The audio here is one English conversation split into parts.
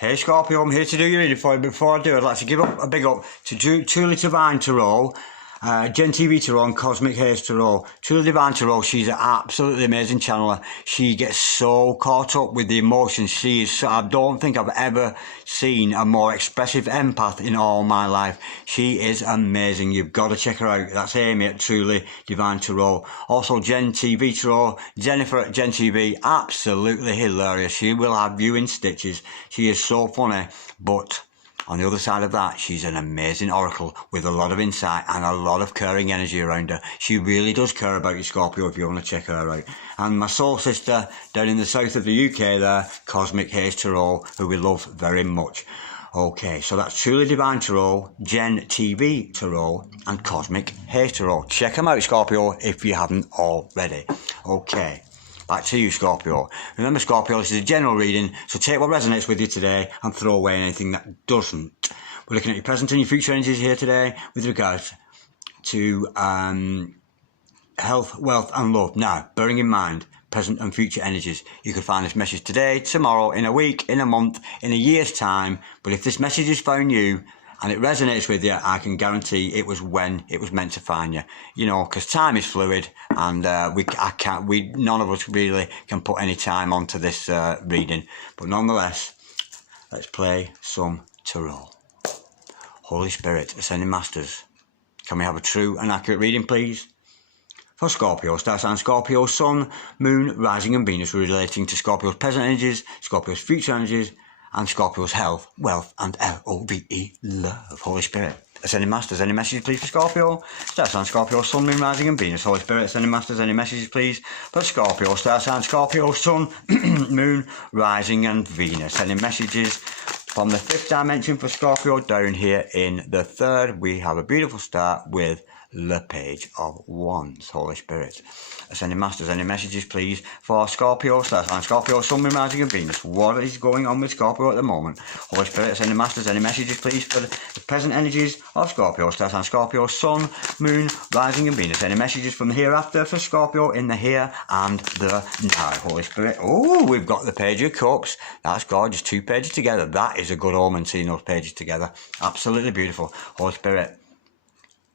Hey Scorpio, I'm here to do your reading for you. Before I do, I'd like to give a big up to Truly Divine Tarot, Gen TV Tarot and Cosmic Haze Tarot. Truly Divine Tarot, she's an absolutely amazing channeler. She gets so caught up with the emotions. I don't think I've ever seen a more expressive empath in all my life. She is amazing. You've got to check her out. That's Amy at Truly Divine Tarot. Also Gen TV Tarot, Jennifer at Gen TV, absolutely hilarious. She will have you in stitches. She is so funny, but on the other side of that, she's an amazing oracle with a lot of insight and a lot of caring energy around her. She really does care about you, Scorpio, if you want to check her out. And my soul sister down in the south of the UK there, Cosmic Haze Tarot, who we love very much. Okay, so that's Truly Divine Tarot, Gen TV Tarot, and Cosmic Haze Tarot. Check them out, Scorpio, if you haven't already. Okay. Back to you, Scorpio. Remember, Scorpio, this is a general reading, so take what resonates with you today and throw away anything that doesn't. We're looking at your present and your future energies here today with regards to health, wealth and love. Now, bearing in mind present and future energies, you can find this message today, tomorrow, in a week, in a month, in a year's time. But if this message has found you and it resonates with you, I can guarantee it was when it was meant to find you. You know, because time is fluid, and none of us really can put any time onto this reading. But nonetheless, let's play some tarot. Holy Spirit, Ascending Masters, can we have a true and accurate reading, please? For Scorpio, star sign Scorpio, Sun, Moon, Rising and Venus relating to Scorpio's present energies, Scorpio's future energies, and Scorpio's health, wealth, and L-O-V-E, love. Holy Spirit, Ascending Masters, any messages please for Scorpio? Star sign Scorpio, Sun, Moon, Rising and Venus. Holy Spirit, Ascending Masters, any messages please for Scorpio? Star sign Scorpio, Sun, Moon, Rising and Venus. Any messages from the fifth dimension for Scorpio down here in the third? We have a beautiful start with the Page of Wands. Holy Spirit, Ascending Masters, any messages please for Scorpio, Star sign Scorpio, Sun, Moon, Rising and Venus? What is going on with Scorpio at the moment? Holy Spirit, Ascending Masters, any messages please for the present energies of Scorpio, Star sign Scorpio, Sun, Moon, Rising and Venus? Any messages from the hereafter for Scorpio in the here and the now? Holy Spirit, oh, we've got the Page of Cups. That's gorgeous, 2 pages together. That is a good omen, seeing those pages together. Absolutely beautiful. Holy Spirit,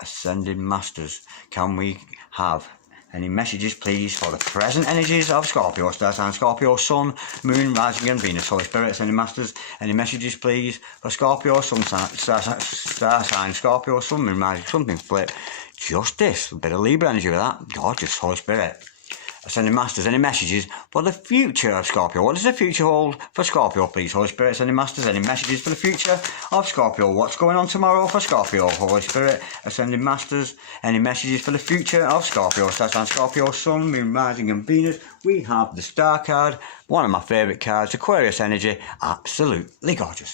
Ascending Masters, can we have any messages please for the present energies of Scorpio, Star sign Scorpio, Sun, Moon, Rising and Venus? Holy Spirit, Ascending Masters, any messages please for Scorpio, star sign Scorpio, Sun, Moon, Rising, something flip, Justice, a bit of Libra energy with that, gorgeous. Holy Spirit, Ascending Masters, any messages for the future of Scorpio? What does the future hold for Scorpio, please? Holy Spirit, Ascending Masters, any messages for the future of Scorpio? What's going on tomorrow for Scorpio? Holy Spirit, Ascending Masters, any messages for the future of Scorpio? Star sign Scorpio, Sun, Moon, Rising and Venus. We have the Star card, one of my favourite cards, Aquarius energy, absolutely gorgeous.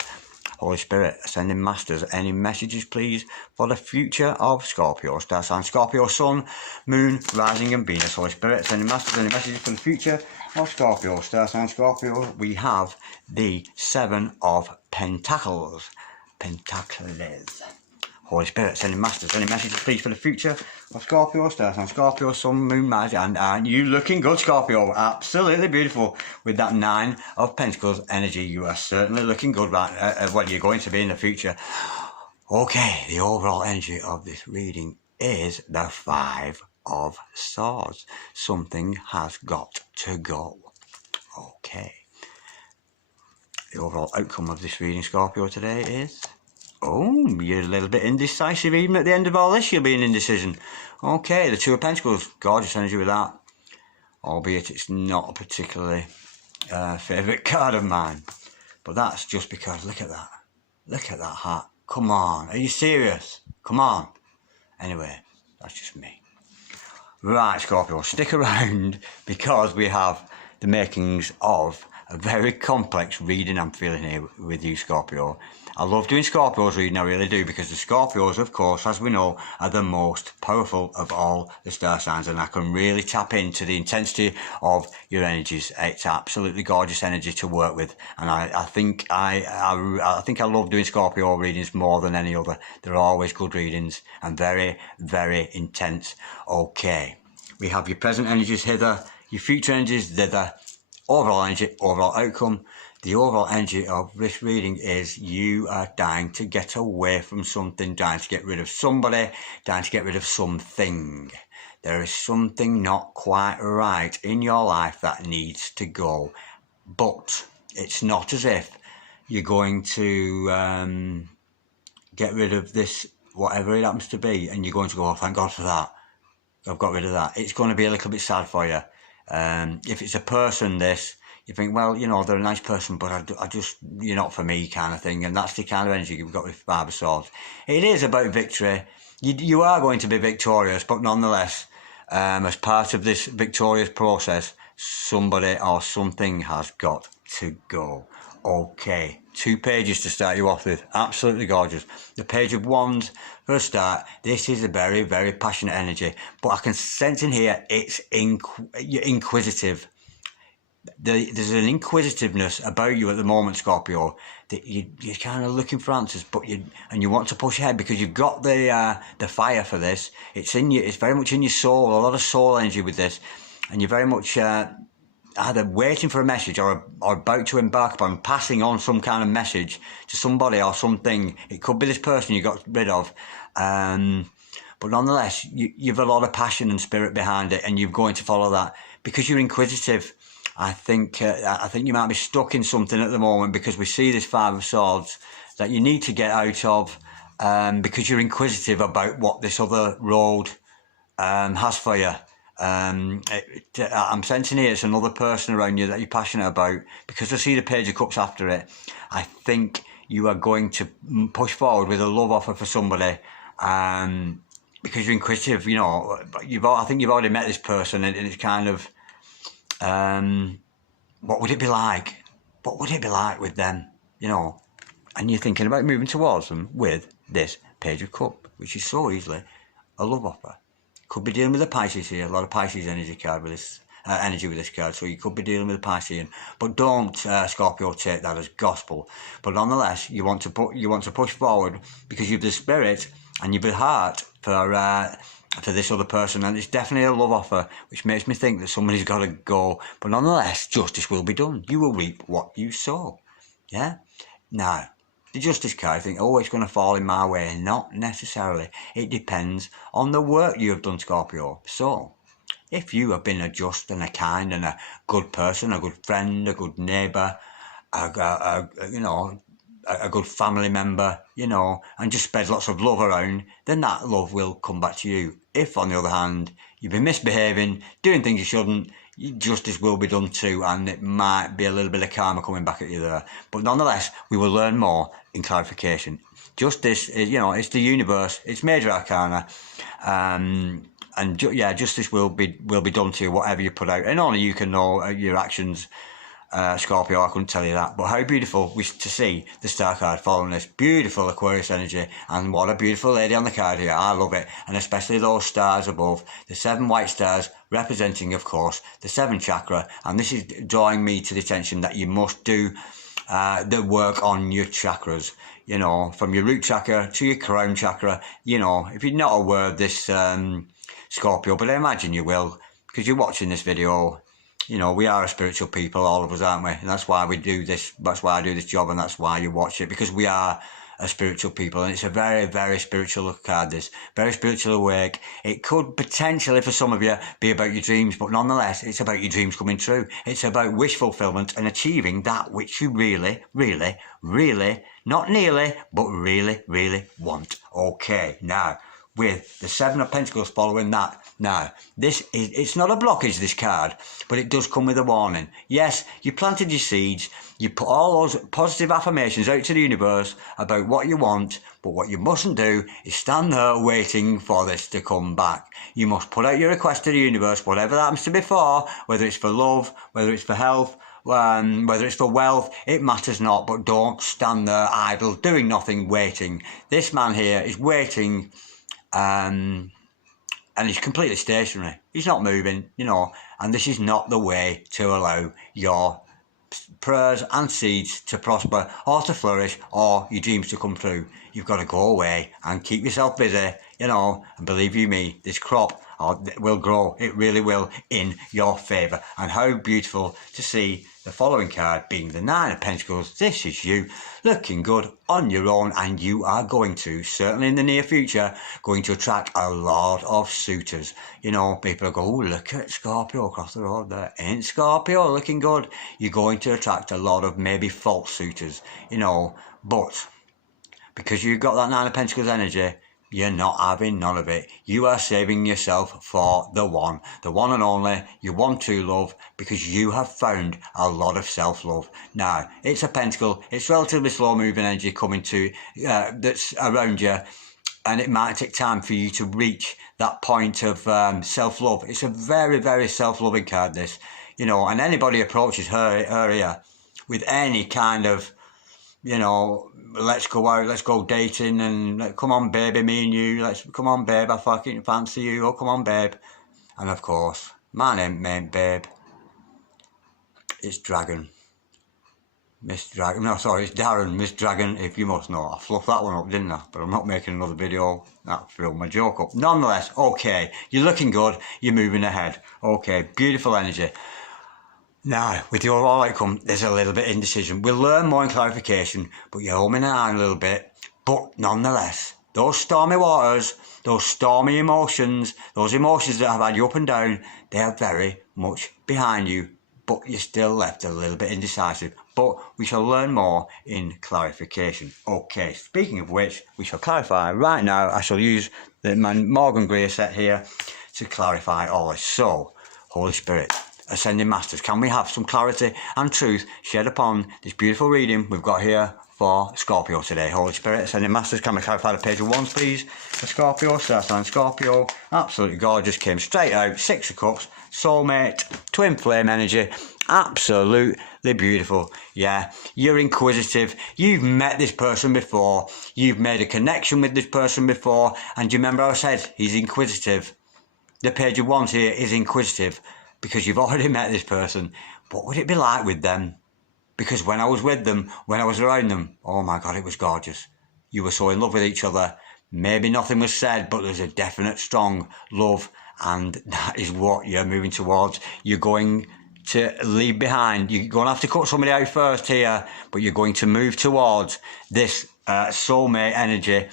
Holy Spirit, Ascending Masters, any messages please for the future of Scorpio? Star sign Scorpio, Sun, Moon, Rising and Venus. Holy Spirit, Ascending Masters, any messages for the future of Scorpio? Star sign Scorpio, we have the 7 of Pentacles. Pentacles. Holy Spirit, Ascending Masters, any messages please for the future of Scorpio? Star sign Scorpio, Sun, Moon, Rising, and aren't you looking good, Scorpio? Absolutely beautiful with that 9 of Pentacles energy. You are certainly looking good, right? What you're going to be in the future. Okay, the overall energy of this reading is the 5 of Swords. Something has got to go. Okay. The overall outcome of this reading, Scorpio, today is... oh, you're a little bit indecisive even at the end of all this. You'll be an indecision. Okay, the 2 of Pentacles. Gorgeous energy with that. Albeit it's not a particularly favourite card of mine. But that's just because, look at that. Look at that hat. Come on. Are you serious? Come on. Anyway, that's just me. Right, Scorpio, stick around because we have the makings of a very complex reading I'm feeling here with you, Scorpio. I love doing Scorpios reading, I really do, because the Scorpios, of course, as we know, are the most powerful of all the star signs, and I can really tap into the intensity of your energies. It's absolutely gorgeous energy to work with, and I think I love doing Scorpio readings more than any other. They're always good readings and very, very intense. Okay, we have your present energies hither, your future energies thither. overall energy, overall outcome. The overall energy of this reading is you are dying to get away from something, dying to get rid of somebody, dying to get rid of something. There is something not quite right in your life that needs to go. But it's not as if you're going to get rid of this, whatever it happens to be, and you're going to go, oh, thank God for that. I've got rid of that. It's going to be a little bit sad for you. If it's a person, you think, well, you know, they're a nice person, but I just, you're not for me kind of thing. And that's the kind of energy you've got with Five of Swords. It is about victory. You are going to be victorious, but nonetheless, as part of this victorious process, somebody or something has got to go. Okay, 2 pages to start you off with. Absolutely gorgeous. The Page of Wands, for a start, this is a very, very passionate energy. But I can sense in here, it's you're inquisitive. There's an inquisitiveness about you at the moment, Scorpio, that you're kind of looking for answers, but you want to push ahead because you've got the fire for this. It's in you. It's very much in your soul. A lot of soul energy with this, and you're very much either waiting for a message or about to embark upon passing on some kind of message to somebody or something. It could be this person you got rid of, but nonetheless, you've a lot of passion and spirit behind it, and you're going to follow that because you're inquisitive. I think you might be stuck in something at the moment because we see this Five of Swords that you need to get out of because you're inquisitive about what this other road has for you. I'm sensing here it's another person around you that you're passionate about because I see the Page of Cups after it. I think you are going to push forward with a love offer for somebody because you're inquisitive. You know, I think you've already met this person, and it's kind of. What would it be like? What would it be like with them? You know, and you're thinking about moving towards them with this Page of Cups, which is so easily a love offer. Could be dealing with a Pisces here, a lot of Pisces energy card with this energy with this card, so you could be dealing with a Piscean. But don't Scorpio take that as gospel. But nonetheless, you want to push forward because you've the spirit and you've the heart for this other person, and it's definitely a love offer, which makes me think that somebody's got to go. But nonetheless, justice will be done. You will reap what you sow. Yeah? Now, the Justice card, I think, oh, it's going to fall in my way. Not necessarily. It depends on the work you have done, Scorpio. So, if you have been a just and a kind and a good person, a good friend, a good neighbour, a good family member, you know, and just spread lots of love around, then that love will come back to you. If, on the other hand, you've been misbehaving, doing things you shouldn't, justice will be done too, and it might be a little bit of karma coming back at you there. But nonetheless, we will learn more in clarification. Justice is, you know, it's the universe, it's major arcana, justice will be done to you, whatever you put out, and only you can know your actions. Scorpio, I couldn't tell you that, but how beautiful to see the star card following this beautiful Aquarius energy, and what a beautiful lady on the card here. I love it, and especially those stars above, the 7 white stars representing, of course, the 7th chakra, and this is drawing me to the attention that you must do the work on your chakras, you know, from your root chakra to your crown chakra. You know, if you're not aware of this, Scorpio, but I imagine you will, because you're watching this video. You know, we are a spiritual people, all of us, aren't we? And that's why we do this. That's why I do this job, and that's why you watch it, because we are a spiritual people. And it's a very, very spiritual card, this. Very spiritual awake. It could potentially, for some of you, be about your dreams, but nonetheless, it's about your dreams coming true. It's about wish fulfillment and achieving that which you really, really, really, not nearly, but really, really want. Okay, now, with the 7 of Pentacles following that. Now, it's not a blockage, this card, but it does come with a warning. Yes, you planted your seeds, you put all those positive affirmations out to the universe about what you want, but what you mustn't do is stand there waiting for this to come back. You must put out your request to the universe, whatever that happens to be for, whether it's for love, whether it's for health, whether it's for wealth, it matters not, but don't stand there idle, doing nothing, waiting. This man here is waiting, and he's completely stationary. He's not moving, you know, and this is not the way to allow your prayers and seeds to prosper or to flourish or your dreams to come true. You've got to go away and keep yourself busy, you know, and believe you me, this crop will grow. It really will, in your favour. And how beautiful to see the following card being the Nine of Pentacles. This is you looking good on your own, and you are going to, certainly in the near future, going to attract a lot of suitors. You know, people go, oh, look at Scorpio across the road there. Ain't Scorpio looking good? You're going to attract a lot of maybe false suitors, you know, but because you've got that Nine of Pentacles energy, you're not having none of it. You are saving yourself for the one and only, your one true love, because you have found a lot of self-love. Now, it's a pentacle, it's relatively slow-moving energy coming to, that's around you, and it might take time for you to reach that point of self-love. It's a very, very self-loving card, this. You know, and anybody approaches her here with any kind of, you know, let's go out, let's go dating, and come on, baby, me and you, come on, babe, I fucking fancy you, oh, come on, babe. And of course, my name ain't Babe, it's Dragon. Miss Dragon, no, sorry, it's Darren, Miss Dragon, if you must know. I fluffed that one up, didn't I? But I'm not making another video. That filled my joke up. Nonetheless, okay, you're looking good, you're moving ahead. Okay, beautiful energy. Now, with your overall outcome, there's a little bit of indecision. We'll learn more in clarification, but you're homing an eye a little bit. But nonetheless, those stormy waters, those stormy emotions, those emotions that have had you up and down, they are very much behind you, but you're still left a little bit indecisive. But we shall learn more in clarification. Okay, speaking of which, we shall clarify right now. I shall use my Morgan Greer set here to clarify all this. So, Holy Spirit, Ascending Masters, can we have some clarity and truth shed upon this beautiful reading we've got here for Scorpio today? Holy Spirit, Ascending Masters, can we clarify the page of wands, please? For Scorpio, star sign Scorpio, absolutely gorgeous, came straight out, Six of Cups, soulmate, twin flame energy, absolutely beautiful. Yeah, you're inquisitive, you've met this person before, you've made a connection with this person before, and do you remember I said he's inquisitive? The page of wands here is inquisitive, because you've already met this person. What would it be like with them? Because when I was with them, when I was around them, oh my God, it was gorgeous. You were so in love with each other. Maybe nothing was said, but there's a definite strong love, and that is what you're moving towards. You're going to leave behind. You're going to have to cut somebody out first here, but you're going to move towards this soulmate energy.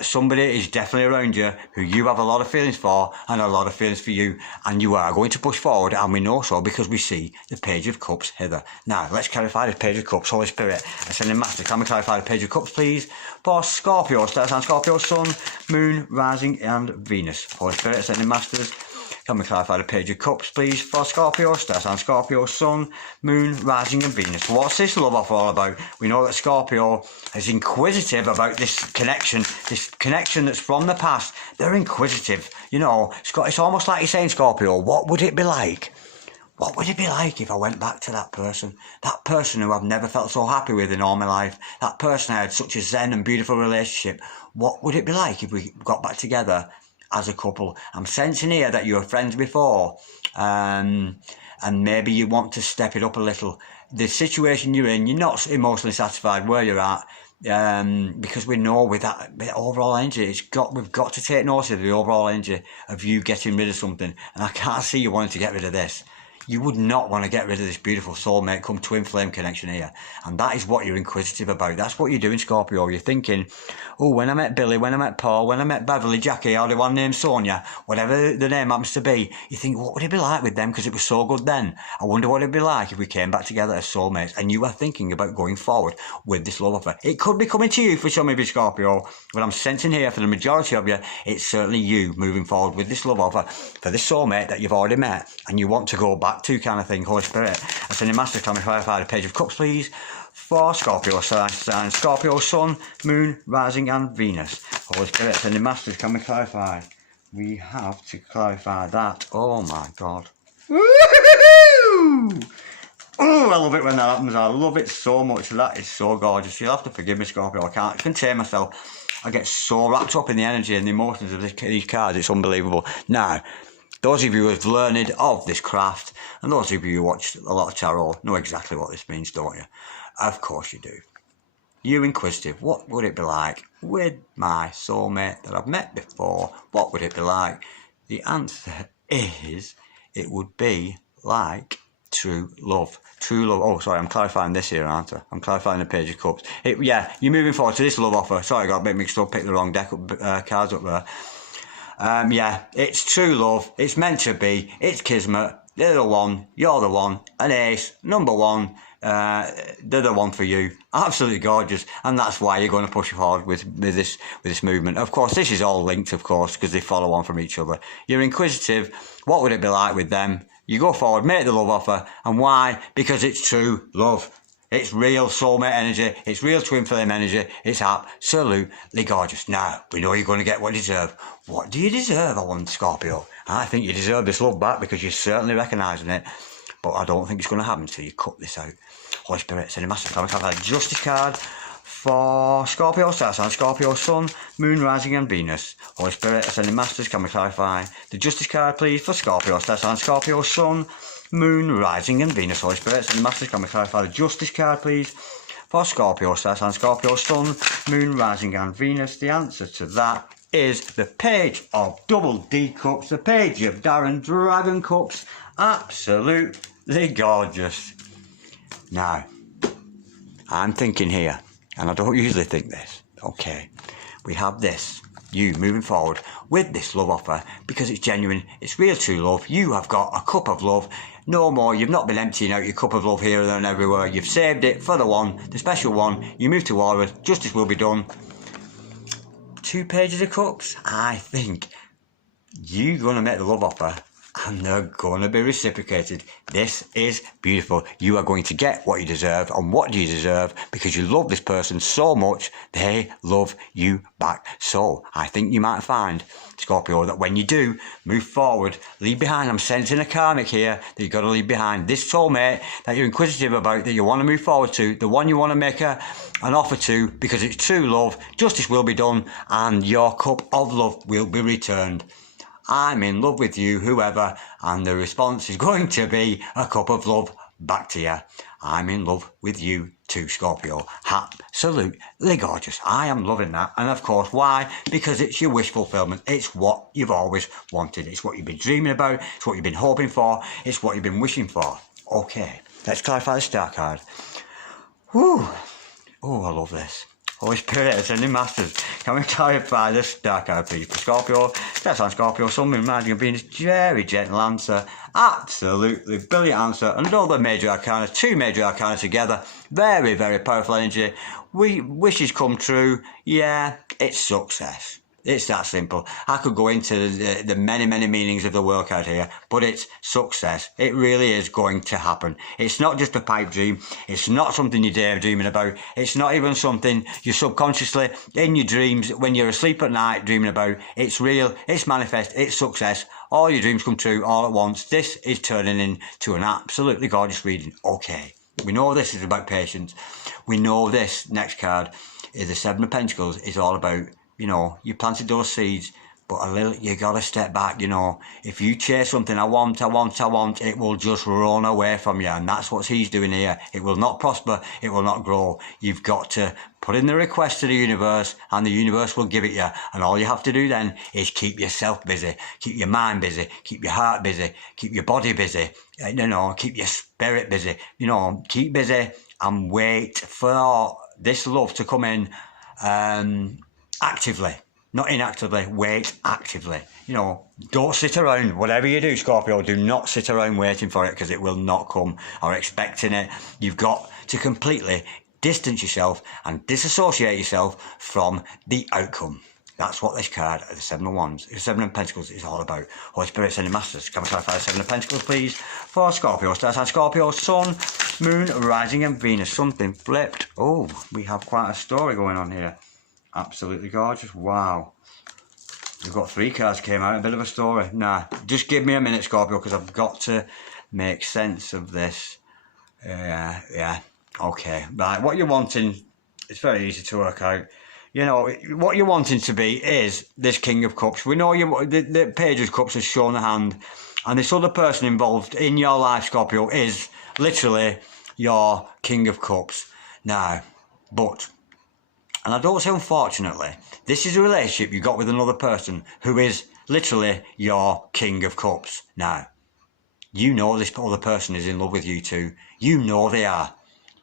Somebody is definitely around you who you have a lot of feelings for and a lot of feelings for you, and you are going to push forward, and we know so because we see the Page of Cups hither. Now, let's clarify the Page of Cups. Holy Spirit, Ascending Master, can we clarify the Page of Cups, please? For Scorpio, star sign Scorpio, Sun, Moon, Rising, and Venus. Holy Spirit, Ascending Masters, can we clarify the Page of Cups, please? For Scorpio, star sign Scorpio, Sun, Moon, Rising and Venus. What's this love off all about? We know that Scorpio is inquisitive about this connection that's from the past. They're inquisitive. You know, it's almost like you're saying, Scorpio, what would it be like? What would it be like if I went back to that person? That person who I've never felt so happy with in all my life. That person I had such a zen and beautiful relationship. What would it be like if we got back together as a couple? I'm sensing here that you were friends before, and maybe you want to step it up a little. The situation you're in, you're not emotionally satisfied where you're at, because we know with that overall energy, we've got to take notice of the overall energy of you getting rid of something, and I can't see you wanting to get rid of this. You would not want to get rid of this beautiful soulmate come twin flame connection here. And that is what you're inquisitive about. That's what you're doing, Scorpio. You're thinking, oh, when I met Billy, when I met Paul, when I met Beverly, Jackie, or the one named Sonia, whatever the name happens to be, you think, what would it be like with them? Because it was so good then. I wonder what it'd be like if we came back together as soulmates. And you are thinking about going forward with this love offer. It could be coming to you for some of you, Scorpio, but I'm sensing here for the majority of you, it's certainly you moving forward with this love offer for this soulmate that you've already met and you want to go back to, kind of thing. Holy Spirit, Ascending Master, can we clarify the Page of Cups, please? For Scorpio, sign Scorpio, Sun, Moon, Rising and Venus. Holy Spirit, Ascending Masters, can we clarify? We have to clarify that. Oh my God. Woo-hoo-hoo! Oh, I love it when that happens. I love it so much. That is so gorgeous. You'll have to forgive me, Scorpio. I can't contain myself. I get so wrapped up in the energy and the emotions of these cards. It's unbelievable. Now, those of you who have learned of this craft, and those of you who watch a lot of tarot, know exactly what this means, don't you? Of course you do. You inquisitive, what would it be like with my soulmate that I've met before? What would it be like? The answer is, it would be like true love. True love. Oh, sorry, I'm clarifying this here, aren't I? I'm clarifying the Page of Cups. Yeah, you're moving forward to this love offer. Sorry, I got a bit mixed up, picked the wrong deck up, cards up there. Yeah, it's true love. It's meant to be. It's kismet. They're the one. You're the one. An ace. Number one. They're the one for you. Absolutely gorgeous, and that's why you're going to push forward with this movement. Of course, this is all linked, of course, because they follow on from each other. You're inquisitive. What would it be like with them? You go forward, make the love offer, and why? Because it's true love. It's real soulmate energy. It's real twin flame energy. It's absolutely gorgeous. Now, we know you're going to get what you deserve. What do you deserve, I wonder, Scorpio? I think you deserve this love back because you're certainly recognising it. But I don't think it's going to happen until you cut this out. Holy Spirit, send a massive comic. I've had a Justice card for Scorpio, Star Sign, Scorpio, Sun, Moon, Rising and Venus. Holy Spirit, Ascending Masters, can we clarify the Justice card, please, for Scorpio, Star Sign, Scorpio, Sun, Moon, Rising and Venus. Holy Spirit, Ascending Masters, can we clarify the Justice card, please, for Scorpio, Star Sign, Scorpio, Sun, Moon, Rising and Venus? The answer to that is the Page of Double D Cups, the Page of Darren Dragon Cups. Absolutely gorgeous. Now, I'm thinking here, and I don't usually think this, okay, we have this, you moving forward with this love offer because it's genuine, it's real true love. You have got a cup of love, no more. You've not been emptying out your cup of love here, there and everywhere. You've saved it for the one, the special one. You move forward, justice will be done. 2 Pages of Cups. I think you're going to make the love offer and they're going to be reciprocated. This is beautiful. You are going to get what you deserve. And what do you deserve? Because you love this person so much, they love you back. So I think you might find, Scorpio, that when you do move forward, leave behind, I'm sensing a karmic here that you've got to leave behind. This soulmate that you're inquisitive about, that you want to move forward to, the one you want to make an offer to because it's true love, justice will be done and your cup of love will be returned. I'm in love with you, whoever, and the response is going to be a cup of love back to you. I'm in love with you too, Scorpio. Absolutely gorgeous. I am loving that. And of course, why? Because it's your wish fulfillment. It's what you've always wanted. It's what you've been dreaming about. It's what you've been hoping for. It's what you've been wishing for. Okay, let's clarify the star card. Whew. Oh, I love this. Holy Spirit, Ascending Masters, can we clarify the star card, please? For Scorpio, that's on Scorpio, Sun, Moon, Rising and Venus. Very gentle answer. Absolutely brilliant answer. Another major arcana, 2 major arcana together. Very, very powerful energy. Wishes come true. Yeah, it's success. It's that simple. I could go into the many, many meanings of the word card here, but it's success. It really is going to happen. It's not just a pipe dream. It's not something you're daydreaming about. It's not even something you're subconsciously in your dreams when you're asleep at night dreaming about. It's real. It's manifest. It's success. All your dreams come true all at once. This is turning into an absolutely gorgeous reading. Okay. We know this is about patience. We know this next card is the 7 of Pentacles. Is all about, you know, you planted those seeds, but you got to step back, you know. If you chase something, I want, it will just run away from you. And that's what he's doing here. It will not prosper. It will not grow. You've got to put in the request to the universe and the universe will give it you. And all you have to do then is keep yourself busy, keep your mind busy, keep your heart busy, keep your body busy, you know, keep your spirit busy, you know, keep busy and wait for this love to come in actively, not inactively. Wait actively. You know, don't sit around. Whatever you do, Scorpio, do not sit around waiting for it because it will not come, or expecting it. You've got to completely distance yourself and disassociate yourself from the outcome. That's what this card, the 7 of Wands, the 7 of Pentacles, is all about. Holy Spirit, Ascending Masters, can we clarify the 7 of Pentacles, please? For Scorpio, Star Sign, Scorpio, Sun, Moon, Rising and Venus. Something flipped. Oh, we have quite a story going on here. Absolutely gorgeous. Wow. We've got 3 cards came out. A bit of a story. Nah, just give me a minute, Scorpio, because I've got to make sense of this. Yeah. Okay. Right. What you're wanting, it's very easy to work out. You know, what you're wanting to be is this King of Cups. We know the Page of Cups has shown a hand. And this other person involved in your life, Scorpio, is literally your King of Cups. Now, but... and I don't say unfortunately, this is a relationship you got with another person who is literally your King of Cups. Now, you know this other person is in love with you too. You know they are.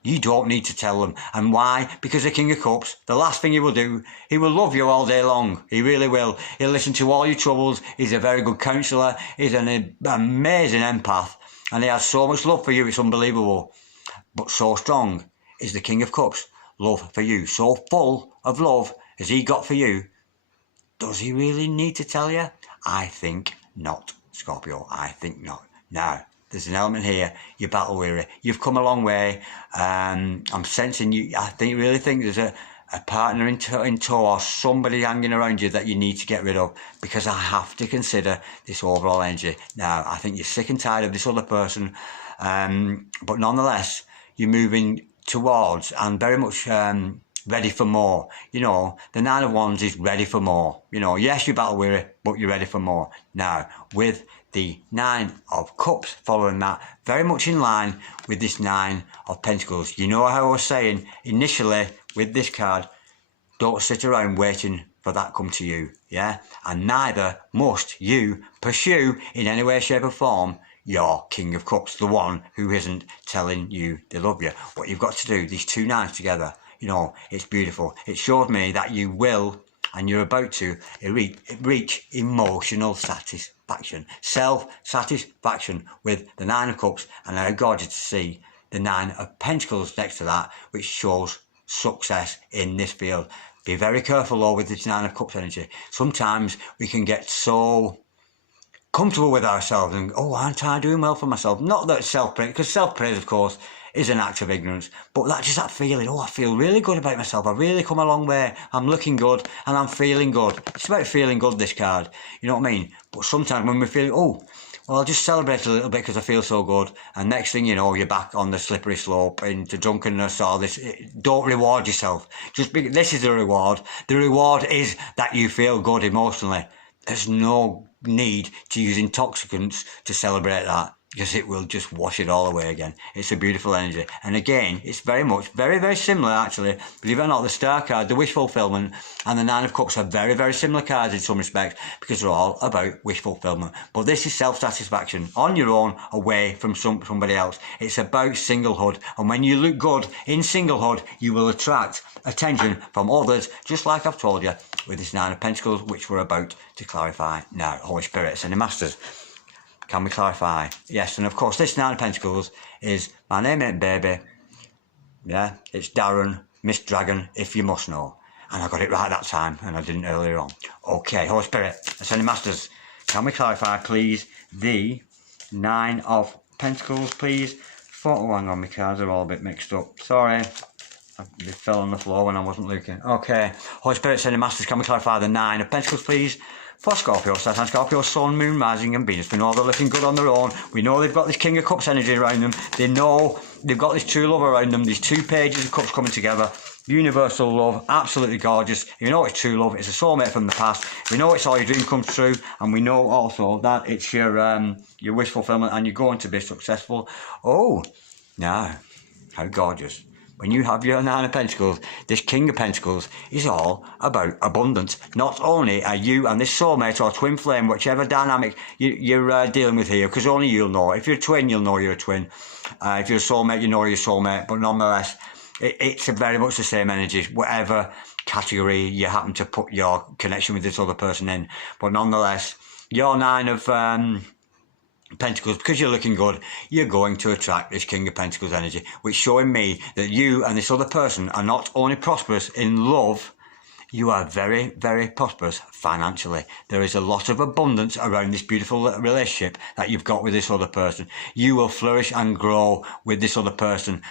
You don't need to tell them. And why? Because the King of Cups, the last thing he will do, he will love you all day long. He really will. He'll listen to all your troubles. He's a very good counsellor. He's an amazing empath. And he has so much love for you, it's unbelievable. But so strong is the King of Cups' love for you. So full of love as he got for you. Does he really need to tell you? I think not, Scorpio. I think not. Now, there's an element here. You're battle weary. You've come a long way. I'm sensing you. I really think there's a partner in tow or somebody hanging around you that you need to get rid of, because I have to consider this overall energy. Now, I think you're sick and tired of this other person, but nonetheless, you're moving towards and very much ready for more. You know, the Nine of Wands is ready for more. You know, yes, you're battle weary, but you're ready for more. Now, with the Nine of Cups following that, very much in line with this Nine of Pentacles. You know how I was saying initially with this card, don't sit around waiting for that come to you, yeah? And neither must you pursue in any way, shape or form your King of Cups, the one who isn't telling you they love you. What you've got to do, these two nines together, you know, it's beautiful. It showed me that you will, and you're about to reach emotional satisfaction, self-satisfaction with the Nine of Cups, and I got you to see the Nine of Pentacles next to that, which shows success in this field. Be very careful though with this Nine of Cups energy. Sometimes we can get so comfortable with ourselves and, oh, aren't I doing well for myself? Not that self-praise, because self-praise, of course, is an act of ignorance, but that feeling, oh, I feel really good about myself, I've really come a long way, I'm looking good and I'm feeling good. It's about feeling good, this card, you know what I mean? But sometimes when we feel, oh, well, I'll just celebrate a little bit because I feel so good, and next thing you know, you're back on the slippery slope into drunkenness or this. Don't reward yourself. This is the reward. The reward is that you feel good emotionally. There's no need to use intoxicants to celebrate that, because it will just wash it all away again. It's a beautiful energy. And again, it's very much, very, very similar actually. Believe it or not, the Star card, the wish fulfillment, and the Nine of Cups are very, very similar cards in some respects, because they're all about wish fulfillment. But this is self-satisfaction on your own, away from somebody else. It's about singlehood. And when you look good in singlehood, you will attract attention from others, just like I've told you with this Nine of Pentacles, which we're about to clarify now. Holy Spirit, Sending Masters, can we clarify? Yes, and of course this Nine of Pentacles is my name ain't baby. Yeah, it's Darren, Miss Dragon, if you must know. And I got it right that time, and I didn't earlier on. Okay, Holy Spirit, Ascending Masters, can we clarify, please, the Nine of Pentacles, please? Oh, hang on, my cards are all a bit mixed up. Sorry, they fell on the floor when I wasn't looking. Okay, Holy Spirit, Ascending Masters, can we clarify the Nine of Pentacles, please? For Scorpio, Saturn, Scorpio, Sun, Moon, Rising and Venus. We know they're looking good on their own. We know they've got this King of Cups energy around them. They know they've got this true love around them. These two pages of cups coming together. Universal love, absolutely gorgeous. You know it's true love. It's a soulmate from the past. We know it's all your dream comes true. And we know also that it's your wish fulfillment and you're going to be successful. Oh, now, how gorgeous. When you have your Nine of Pentacles, this King of Pentacles is all about abundance. Not only are you and this soulmate or twin flame, whichever dynamic you're dealing with here, because only you'll know. If you're a twin, you'll know you're a twin. If you're a soulmate, you know you're a soulmate. But nonetheless, it's very much the same energy, whatever category you happen to put your connection with this other person in. But nonetheless, your Nine of Pentacles, because you're looking good, you're going to attract this King of Pentacles energy, which showing me that you and this other person are not only prosperous in love, you are very, very prosperous financially. There is a lot of abundance around this beautiful relationship that you've got with this other person. You will flourish and grow with this other person,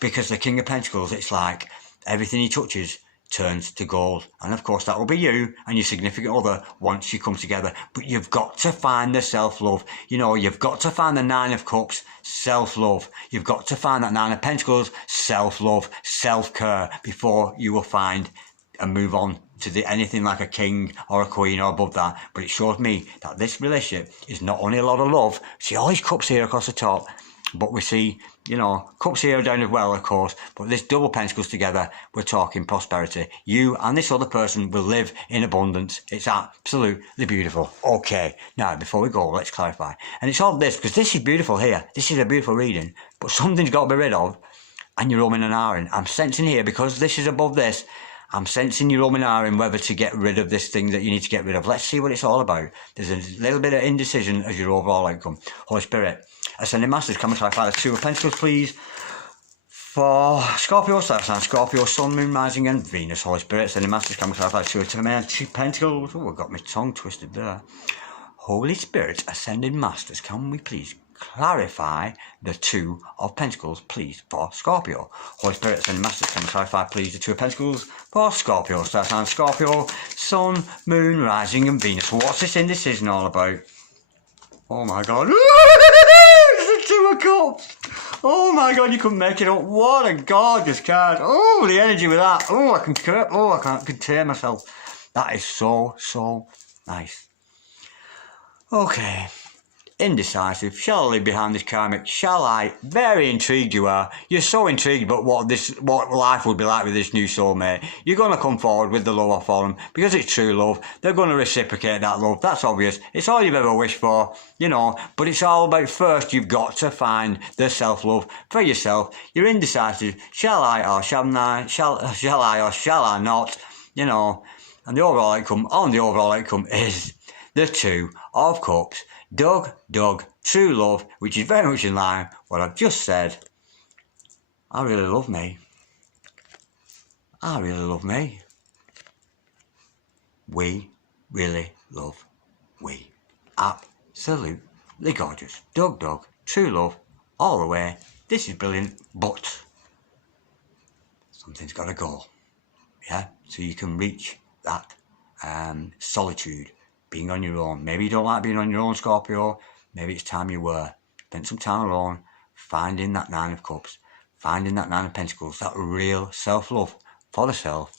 because the King of Pentacles, it's like everything he touches turns to gold. And of course that will be you and your significant other once you come together. But you've got to find the self-love. You know, you've got to find the Nine of Cups, self-love. You've got to find that Nine of Pentacles, self-love, self-care, before you will find and move on to anything like a king or a queen or above that. But it shows me that this relationship is not only a lot of love. See all these cups here across the top. But we see, you know, cups here down as well, of course, but this double pentacles together, we're talking prosperity. You and this other person will live in abundance. It's absolutely beautiful. Okay, now before we go, let's clarify. And it's all this, because this is beautiful here. This is a beautiful reading, but something's got to be rid of, and you're umming and ahhing. I'm sensing here, because this is above this, I'm sensing you're umming and ahhing whether to get rid of this thing that you need to get rid of. Let's see what it's all about. There's a little bit of indecision as your overall outcome. Holy Spirit, Ascending Masters, come and clarify the Two of Pentacles, please. For Scorpio, Star Sign, Scorpio, Sun, Moon, Rising, and Venus. Holy Spirit, Ascending Masters, come and clarify the Two of Pentacles. Oh, I got my tongue twisted there. Holy Spirit, Ascending Masters, can we please clarify the Two of Pentacles, please, for Scorpio? Holy Spirit, Ascending Masters, can we clarify, please, the Two of Pentacles for Scorpio? Star Sign, Scorpio, Sun, Moon, Rising, and Venus. What's this indecision all about? Oh my God. It's the Two of Cups. Oh my God, you couldn't make it up. What a gorgeous card. Oh, the energy with that. Oh, I can't contain myself. That is so, so nice. Okay. Indecisive. Shall I leave behind this karmic? Shall I? Very intrigued you are. You're so intrigued about what life would be like with this new soulmate. You're going to come forward with the love for them because it's true love. They're going to reciprocate that love. That's obvious. It's all you've ever wished for, you know. But it's all about first you've got to find the self-love for yourself. You're indecisive. Shall I or shall I? Shall I or shall I not? You know. And the overall outcome is the Two of Cups. Doug, true love, which is very much in line with what I've just said. I really love me. I really love me. We really love we. Absolutely gorgeous. Doug, true love, all the way. This is brilliant, but something's got to go. Yeah, so you can reach that solitude. Being on your own. Maybe you don't like being on your own, Scorpio. Maybe it's time you were. Spend some time alone, finding that Nine of Cups, finding that Nine of Pentacles, that real self-love for the self.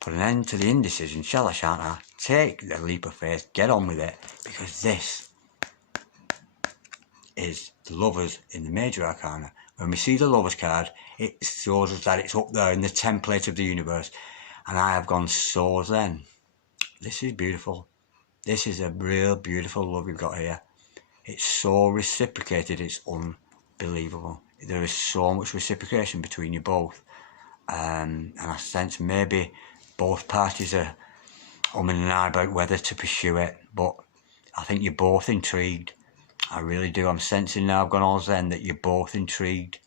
Put an end to the indecision, shall I, shan't I? Take the leap of faith, get on with it, because this is the Lovers in the Major Arcana. When we see the Lovers card, it shows us that it's up there in the template of the universe. And I have gone so zen. This is beautiful. This is a real beautiful love we've got here. It's so reciprocated, it's unbelievable. There is so much reciprocation between you both. And I sense maybe both parties are umming and ahhing about whether to pursue it. But I think you're both intrigued. I really do. I'm sensing now, I've gone all zen, that you're both intrigued.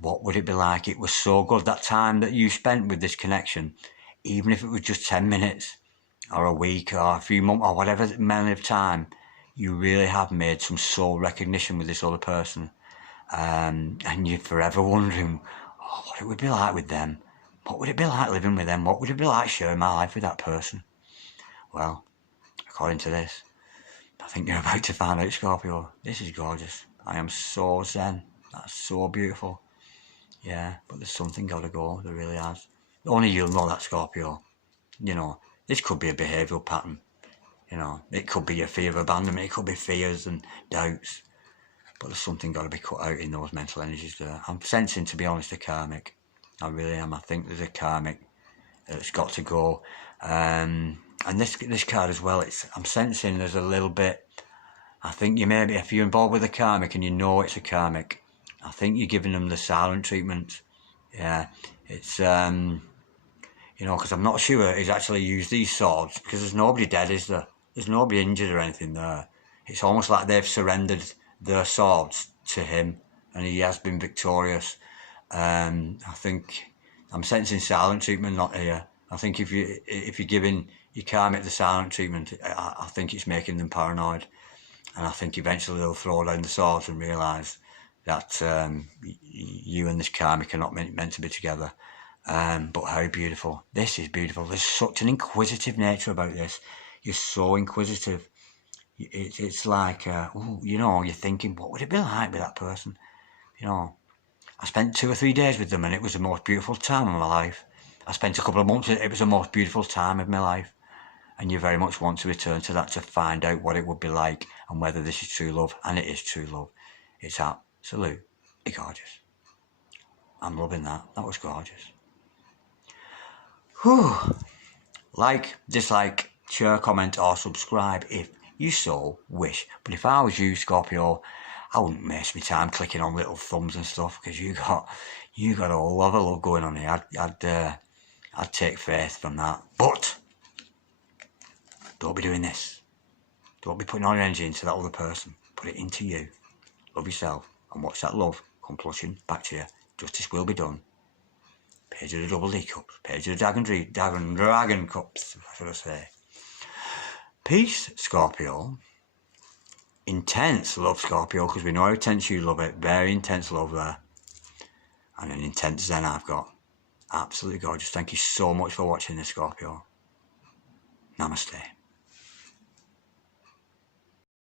What would it be like? It was so good, that time that you spent with this connection, even if it was just 10 minutes. Or a week, or a few months, or whatever amount of time, you really have made some soul recognition with this other person. And you're forever wondering, what it would be like with them. What would it be like living with them? What would it be like sharing my life with that person? Well, according to this, I think you're about to find out, Scorpio. This is gorgeous. I am so zen. That's so beautiful. Yeah, but there's something got to go. There really has. Only you'll know that, Scorpio. You know, this could be a behavioural pattern, you know. It could be a fear of abandonment, it could be fears and doubts. But there's something got to be cut out in those mental energies there. I'm sensing, to be honest, a karmic. I really am. I think there's a karmic that's got to go. And this card as well, I'm sensing there's a little bit, I think you maybe, if you're involved with a karmic and you know it's a karmic, I think you're giving them the silent treatment. Yeah, it's... you know, because I'm not sure he's actually used these swords, because there's nobody dead, is there? There's nobody injured or anything there. It's almost like they've surrendered their swords to him, and he has been victorious. I think I'm sensing silent treatment not here. I think if you're giving your karmic the silent treatment, I think it's making them paranoid, and I think eventually they'll throw down the swords and realise that you and this karmic are not meant to be together. But how beautiful. This is beautiful. There's such an inquisitive nature about this. You're so inquisitive. It's like, you know, you're thinking, what would it be like with that person? You know, I spent 2 or 3 days with them and it was the most beautiful time of my life. I spent a couple of months, it was the most beautiful time of my life. And you very much want to return to that to find out what it would be like and whether this is true love. And it is true love. It's Salute. You're gorgeous. I'm loving that. That was gorgeous. Whew. Like, dislike, share, comment or subscribe if you so wish. But if I was you, Scorpio, I wouldn't waste my time clicking on little thumbs and stuff, because you got a whole lot of love going on here. I'd take faith from that. But don't be doing this. Don't be putting all your energy into that other person. Put it into you. Love yourself and watch that love come flushing back to you. Justice will be done. Page of the double D cups. Page of the dragon cups, should I say. Peace, Scorpio. Intense love, Scorpio, because we know how intense you love it. Very intense love there. And an intense zen I've got. Absolutely gorgeous. Thank you so much for watching this, Scorpio. Namaste.